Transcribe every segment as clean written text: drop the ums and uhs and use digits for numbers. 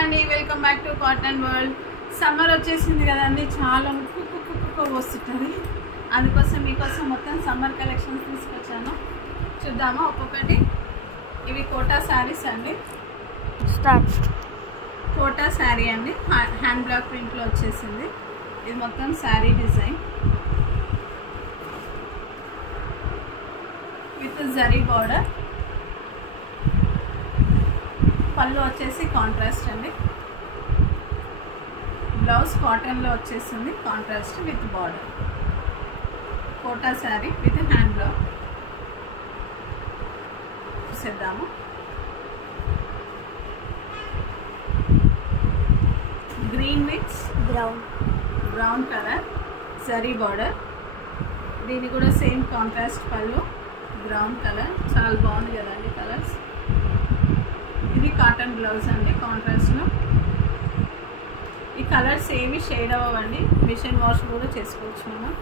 అండి, welcome back to cotton world. Summer వచ్చేసింది కదండి, చాలా కుక్కు వస్తుంటుంది. అందుకోసం మీకోసం మొత్తం సమ్మర్ కలెక్షన్స్ తీసుకొచ్చాను. చూద్దామా ఒక్కొక్కటి. ఇవి కోటా శారీస్ అండి. కోటా శారీ అండి, హ్యాండ్ బ్లాక్ ప్రింట్లో వచ్చేసింది. ఇది మొత్తం sari design with zari border. పళ్ళు వచ్చేసి కాంట్రాస్ట్ అండి. బ్లౌజ్ కాటన్లో వచ్చేసింది, contrast with border. Kota sari with hand block. చూసేద్దాము. Green with brown colour zari border. దీని కూడా సేమ్ కాంట్రాస్ట్ పళ్ళు, బ్రౌన్ కలర్. చాలా బాగుంది కదండి కలర్స్. ఇది కాటన్ బ్లౌజ్ అండి కాంట్రాస్ట్లో. ఈ కలర్స్ ఏమి షేడ్ అవ్వండి, మిషన్ వాష్ కూడా చేసుకోవచ్చు మనం.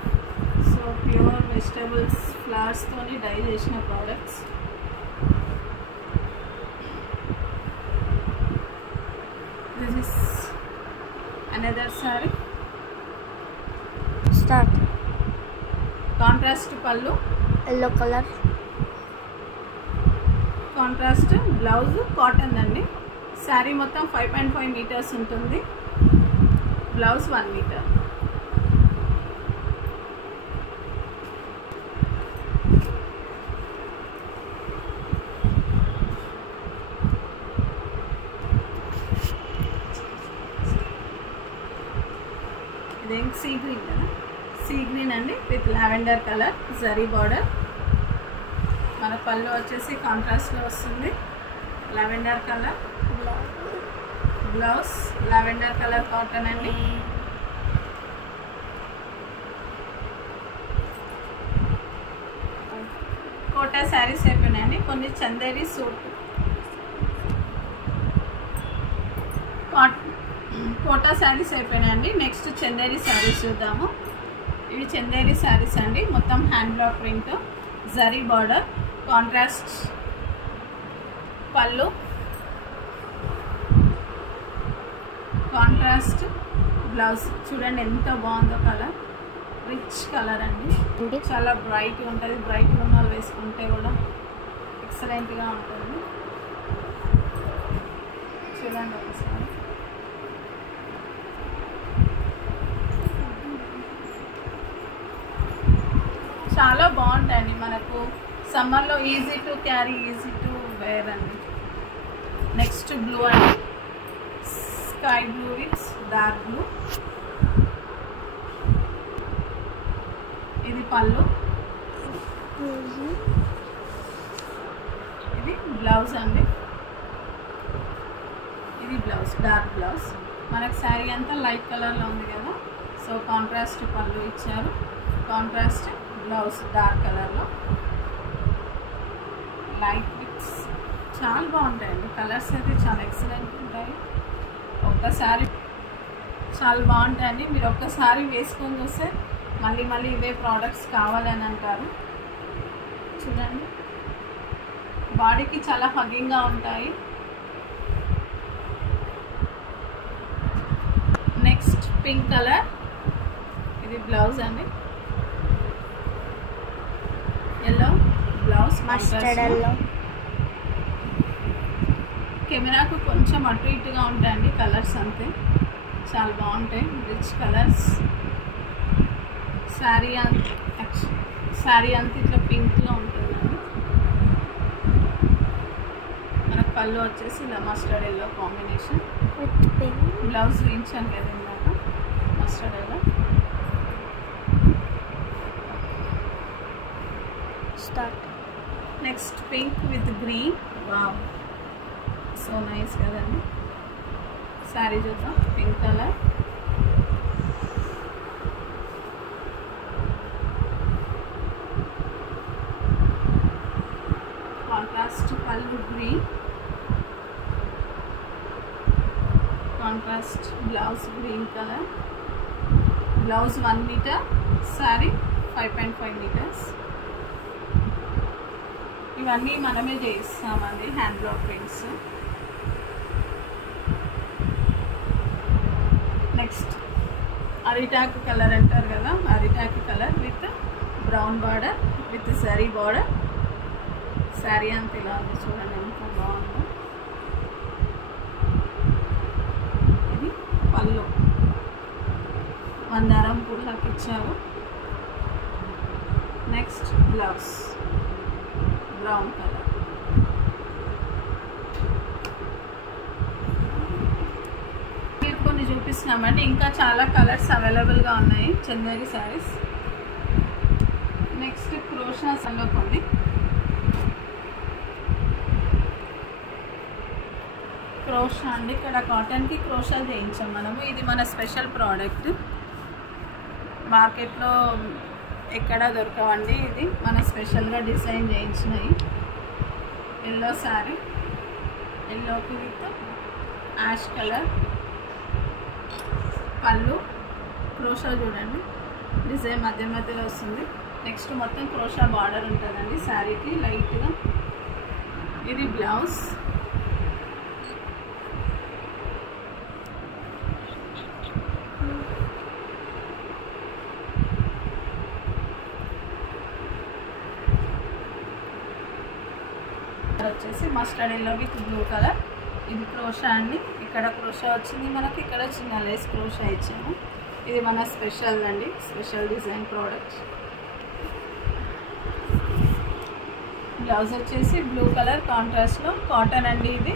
సో ప్యూర్ వెజిటబుల్స్ ఫ్లవర్స్తోని డై చేసిన products. This is another sari. Contrast పళ్ళు, yellow colour. Contrast blouse cotton అండి. శారీ మొత్తం 5.5 మీటర్స్ ఉంటుంది. Blouse 1 metre. ఇదేం సీ గ్రీన్ కదా, సీ గ్రీన్ అండి with lavender colour zari border. మన పళ్ళు వచ్చేసి కాంట్రాస్ట్లో వస్తుంది, lavender colour. Blouse lavender colour cotton అండి. కోటా శారీస్ అయిపోయినాయండి. కొన్ని చందేరి సూట్ కోటా శారీస్ అయిపోయినాయండి. నెక్స్ట్ చందేరి శారీస్ చూద్దాము. ఇవి చందేరి శారీస్ అండి, మొత్తం hand black print, zari border, contrast పళ్ళు, కాంట్రాస్ట్ బ్లౌజ్. చూడండి ఎంత బాగుందో కలర్, రిచ్ కలర్ అండి. చాలా బ్రైట్గా ఉంటుంది. బ్రైట్గా ఉన్న వాళ్ళు వేసుకుంటే కూడా ఎక్సలెంట్గా ఉంటుంది. చూడండి ఒకసారి. చాలా బాగుంటాయండి, మనకు సమ్మర్లో easy to carry, easy to wear అండి. నెక్స్ట్ బ్లూ అండి, sky blue with dark blue. ఇది పళ్ళు, ఇది బ్లౌజ్ అండి. ఇది బ్లౌజ్, డార్క్ బ్లౌజ్. మనకు శారీ అంతా లైట్ కలర్లో ఉంది కదా, సో కాంట్రాస్ట్ పళ్ళు ఇచ్చారు, కాంట్రాస్ట్ బ్లౌజ్ డార్క్ కలర్లో. లైట్ విత్ చాలా బాగుంటాయండి కలర్స్ అయితే, చాలా ఎక్సలెంట్ ఉంటాయి. ఒక్కసారి చాలా బాగుంటాయండి. మీరు ఒక్కసారి వేసుకొని చూస్తే మళ్ళీ మళ్ళీ ఇవే ప్రోడక్ట్స్ కావాలని అంటారు. చూడండి, బాడీకి చాలా హగ్గింగ్గా ఉంటాయి. Next pink colour. ఇది బ్లౌజ్ అండి, ఎల్లో బ్లౌజ్. Mustard yellow. కెమెరాకు కొంచెం అటు ఇటుగా ఉంటాయండి కలర్స్, అంతే. చాలా బాగుంటాయి, రిచ్ కలర్స్. శారీ అంతా ఇట్లా పింక్లో ఉంటుందండి. మనకు పళ్ళు వచ్చేసి ఇలా mustard yellow combination with pink. Blouse వేయించాను కదా ఇందాక, mustard yellow. Next pink with green. Wow, so nice కదండి. శారీ చూద్దాం. పింక్ కలర్, కాంట్రాస్ట్ పళ్ళు green, contrast blouse green colour. Blouse 1 metre, sari 5.5 metres. ఇవన్నీ మనమే చేయిస్తామండి హ్యాండ్ బ్లాక్ ప్రింట్స్. అరిటాక్ కలర్ అంటారు కదా, అరిటాక్ colour with brown border with zari border. Sari అంత ఇలా ఉంది చూడండి, ఎంత బాగుందో. ఇది పళ్ళు మందారం పూలకి ఇచ్చారు. Next blouse brown colour. కొన్ని చూపిస్తున్నామండి, ఇంకా చాలా కలర్స్ అవైలబుల్గా ఉన్నాయి చందేరి శారీస్. నెక్స్ట్ క్రోషాస్లో కొన్ని క్రోషా అండి, ఇక్కడ కాటన్కి క్రోషా చేయించాం మనము. ఇది మన స్పెషల్ ప్రోడక్ట్, మార్కెట్లో ఎక్కడ దొరకవండి. ఇది మన స్పెషల్గా డిజైన్ చేయించినవి. ఎల్లో శారీ, ఎల్లోకి విత్ యాష్ కలర్ పళ్ళు. క్రోషా చూడండి, డిజైన్ మధ్య మధ్యలో వస్తుంది. నెక్స్ట్ మొత్తం క్రోషా బార్డర్ ఉంటుందండి శారీకి లైట్గా. ఇది బ్లౌజ్. వచ్చేసి mustard yellow with blue colour. ఇది క్రోషా అండి, ఇక్కడ క్రోషా వచ్చింది మనకి, ఇక్కడ చిన్న లేస్ క్రోషా ఇచ్చాము. ఇది మన స్పెషల్ అండి, స్పెషల్ డిజైన్ ప్రోడక్ట్. బ్లౌజ్ వచ్చేసి బ్లూ కలర్ కాంట్రాస్ట్లో కాటన్ అండి. ఇది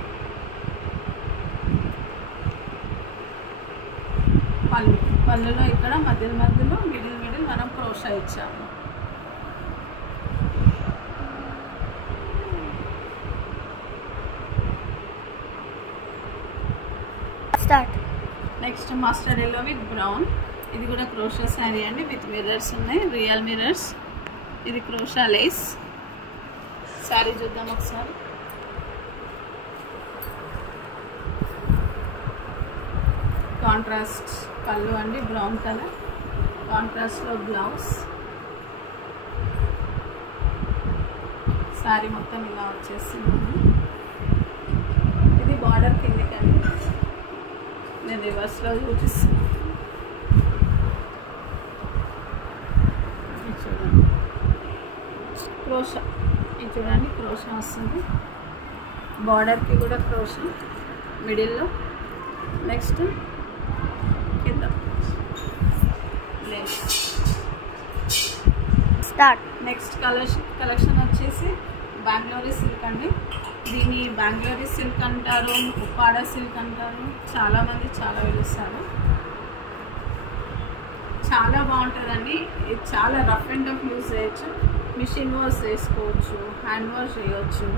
పళ్ళులో ఇక్కడ మధ్యలో మిడిల్ మనం క్రోషా ఇచ్చాము. Next mustard yellow with brown. ఇది కూడా క్రోషా శారీ అండి, విత్ మిర్రర్స్ ఉన్నాయి, రియల్ మిర్రర్స్. ఇది క్రోషా లేస్. శారీ చూద్దాం ఒకసారి. కాంట్రాస్ట్ పళ్ళు అండి, బ్రౌన్ కలర్. కాంట్రాస్ట్లో బ్లౌజ్. శారీ మొత్తం ఇలా వచ్చేసింది. ఇది బార్డర్ కిందకి అండి, నేను రివర్స్లో చూపిస్తాను. చూడండి క్రోషా, ఇది చూడండి క్రోషా వస్తుంది. బార్డర్కి కూడా క్రోషా మిడిల్లో. నెక్స్ట్ కింద లేస్. స్టార్ట్. నెక్స్ట్ కలెక్షన్ వచ్చేసి బెంగళూరు సిల్క్ అండి. దీన్ని బెంగళూరు సిల్క్ అంటారు, ఉప్పాడ సిల్క్ అంటారు, చాలామంది చాలా పిలుస్తారు. చాలా బాగుంటుందండి. ఇది చాలా రఫ్ అండ్ టఫ్ యూజ్ చేయొచ్చు, మిషన్ వాష్ చేసుకోవచ్చు, హ్యాండ్ వాష్ చేయవచ్చు,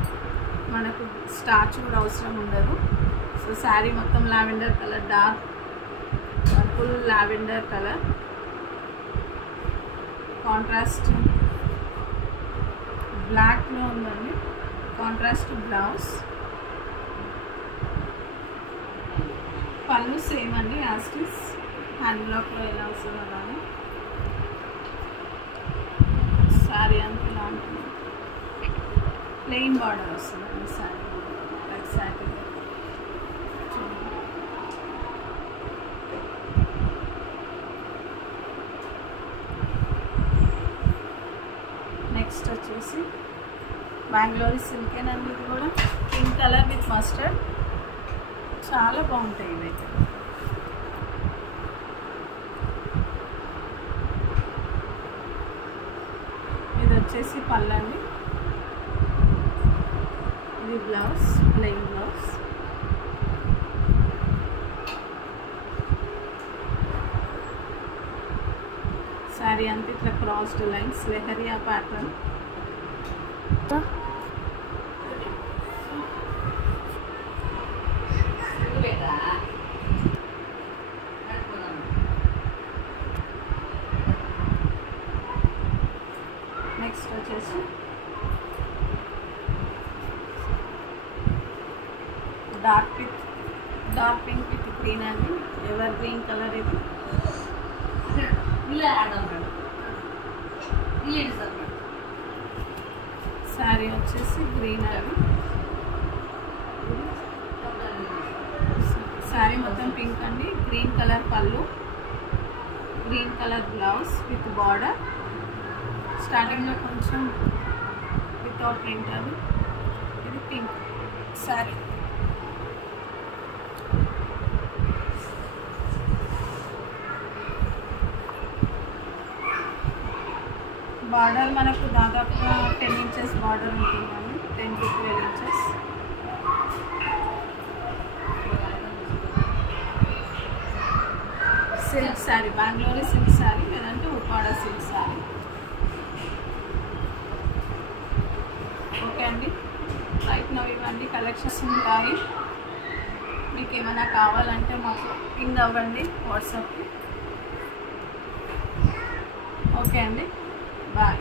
మనకు స్టార్చ్ కూడా అవసరం ఉండదు. సో శారీ మొత్తం lavender colour, dark purple lavender colour. Contrast బ్లాక్లో ఉందండి, కాంట్రాస్ట్ బ్లౌజ్. పళ్ళు సేమ్ అండి, యాస్టిస్ హ్యాండ్ బ్లాక్లో ఎలా వస్తుందో అలానే. శారీ అంతా ఇలా ఉంటుంది, ప్లెయిన్ బార్డర్ వస్తుందండి శారీ లైక్ శారీ. నెక్స్ట్ వచ్చేసి బెంగళూరు సిల్కేనండి. ఇది కూడా పింక్ కలర్ విత్ మస్టర్డ్, చాలా బాగుంటాయి ఇవైతే. ఇది వచ్చేసి పళ్ళండి, ఇది బ్లౌజ్, ప్లెయిన్ బ్లౌజ్. శారీ అంతా ఇట్లా crossed lines, lehariya pattern. Next వచ్చేసి డార్క్ పింక్ విత్ గ్రీన్ అండి, ఎవర్ గ్రీన్ కలర్. ఇది శారీ వచ్చేసి గ్రీన్ అండి. శారీ మొత్తం పింక్ అండి, గ్రీన్ కలర్ పళ్ళు. Green colour blouse with border. స్టార్టింగ్లో కొంచెం వితౌట్ ప్రింట్ అది. ఇది పింక్ శారీ. బార్డర్ మనకు దాదాపుగా 10 ఇంచెస్ బార్డర్ ఉంటుందండి, 10 to 12 inches. Silk sari, Bengaluru silk sari లేదంటే ఉప్పాడ సిల్క్ శారీ. ఓకే అండి, రైట్ నౌ ఇవన్నీ కలెక్షన్స్ ఉంటాయి. మీకు ఏమైనా కావాలంటే మాకు పింగ్ అవ్వండి వాట్సాప్కి. ఓకే అండి, బాయ్.